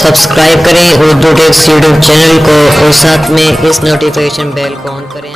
Subscribe करें Urdu takes YouTube channel को और साथ में इस नोटिफिकेशन बेल को ऑन करें।